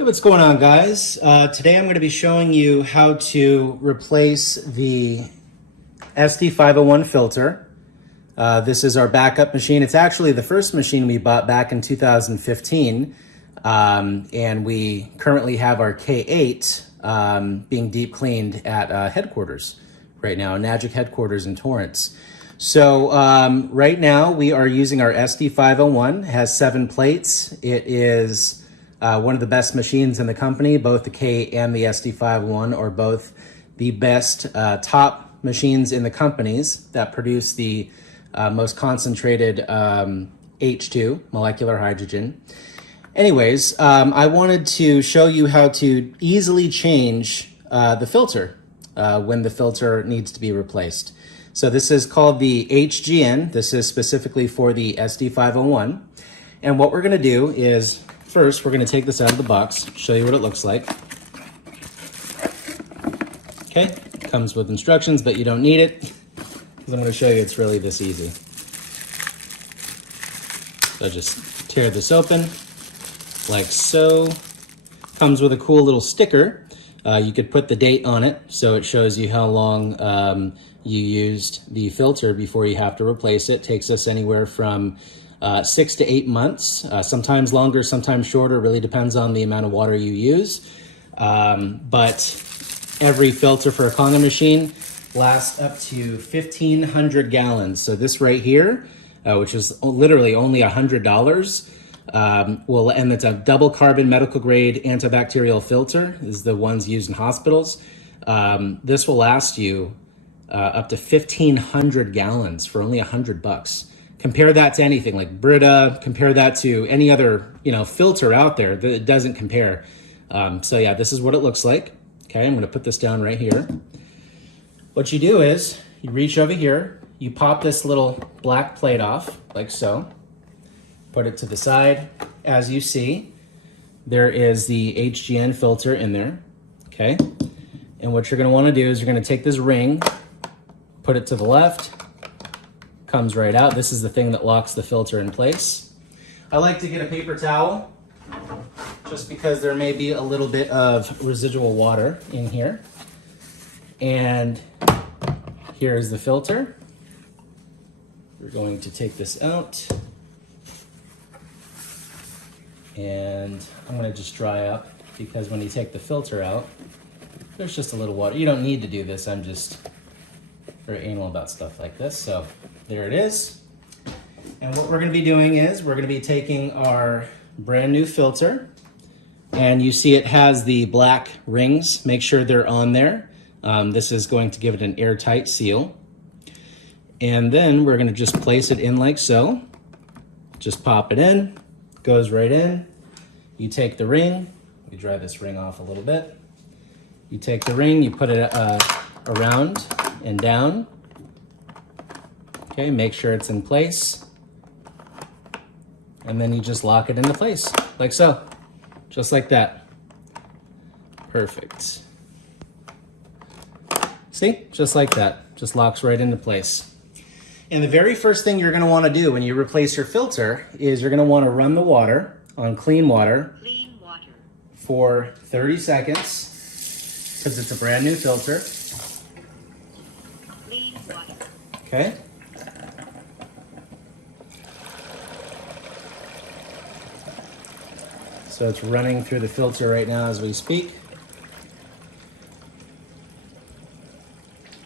Hey, what's going on, guys? Today I'm going to be showing you how to replace the SD501 filter. This is our backup machine. It's actually the first machine we bought back in 2015, and we currently have our K8 being deep cleaned at headquarters right now, Nagic headquarters in Torrance. So right now we are using our SD501. It has 7 plates. It is one of the best machines in the company. Both the K and the SD501 are both the best top machines in the companies that produce the most concentrated H2, molecular hydrogen. Anyways, I wanted to show you how to easily change the filter when the filter needs to be replaced. So this is called the HGN. This is specifically for the SD501. And what we're going to do is, first, we're going to take this out of the box, show you what it looks like. Okay, comes with instructions, but you don't need it because I'm going to show you it's really this easy. So just tear this open like so. Comes with a cool little sticker. You could put the date on it so it shows you how long you used the filter before you have to replace it. Takes us anywhere from 6 to 8 months, sometimes longer, sometimes shorter, really depends on the amount of water you use. But every filter for a Kangen machine lasts up to 1,500 gallons. So this right here, which is literally only $100, and it's a double carbon medical grade antibacterial filter, is the ones used in hospitals. This will last you up to 1,500 gallons for only $100. Compare that to anything like Brita, compare that to any other, filter out there that it doesn't compare. So yeah, this is what it looks like. Okay, I'm gonna put this down right here. What you do is you reach over here, you pop this little black plate off like so, put it to the side. As you see, there is the HGN filter in there, okay? And what you're gonna wanna do is you're gonna take this ring, put it to the left, comes right out. This is the thing that locks the filter in place. I like to get a paper towel just because there may be a little bit of residual water in here. And here is the filter. We're going to take this out. And I'm gonna just dry up because when you take the filter out, there's just a little water. You don't need to do this. I'm just very anal about stuff like this. So there it is. And what we're going to be doing is we're going to be taking our brand new filter, and you see it has the black rings. Make sure they're on there. This is going to give it an airtight seal. And then we're going to just place it in like so. Just pop it in, goes right in. You take the ring, we dry this ring off a little bit. You take the ring, you put it around and down. Okay, make sure it's in place. And then you just lock it into place, like so. Just like that. Perfect. See? Just like that. Just locks right into place. And the very first thing you're gonna wanna do when you replace your filter is you're gonna wanna run the water on clean water for 30 seconds, because it's a brand new filter. Okay. So it's running through the filter right now as we speak.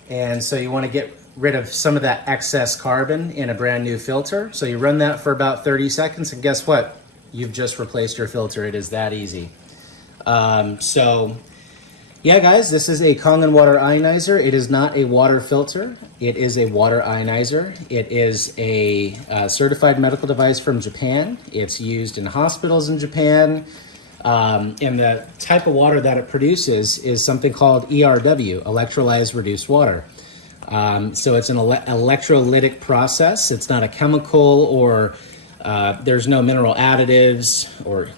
And so you want to get rid of some of that excess carbon in a brand new filter. So you run that for about 30 seconds, and guess what? You've just replaced your filter. It is that easy. Yeah, guys, this is a Kangen water ionizer. It is not a water filter. It is a water ionizer. It is a certified medical device from Japan. It's used in hospitals in Japan. And the type of water that it produces is something called ERW, electrolyzed reduced water. So it's an electrolytic process. It's not a chemical, or there's no mineral additives or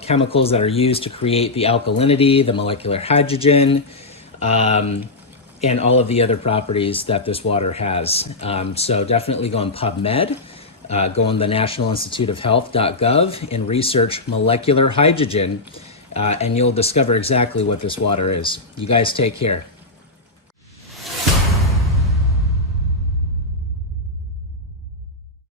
chemicals that are used to create the alkalinity, the molecular hydrogen, and all of the other properties that this water has. So definitely go on PubMed, go on the National Institute of Health.gov and research molecular hydrogen and you'll discover exactly what this water is. You guys take care.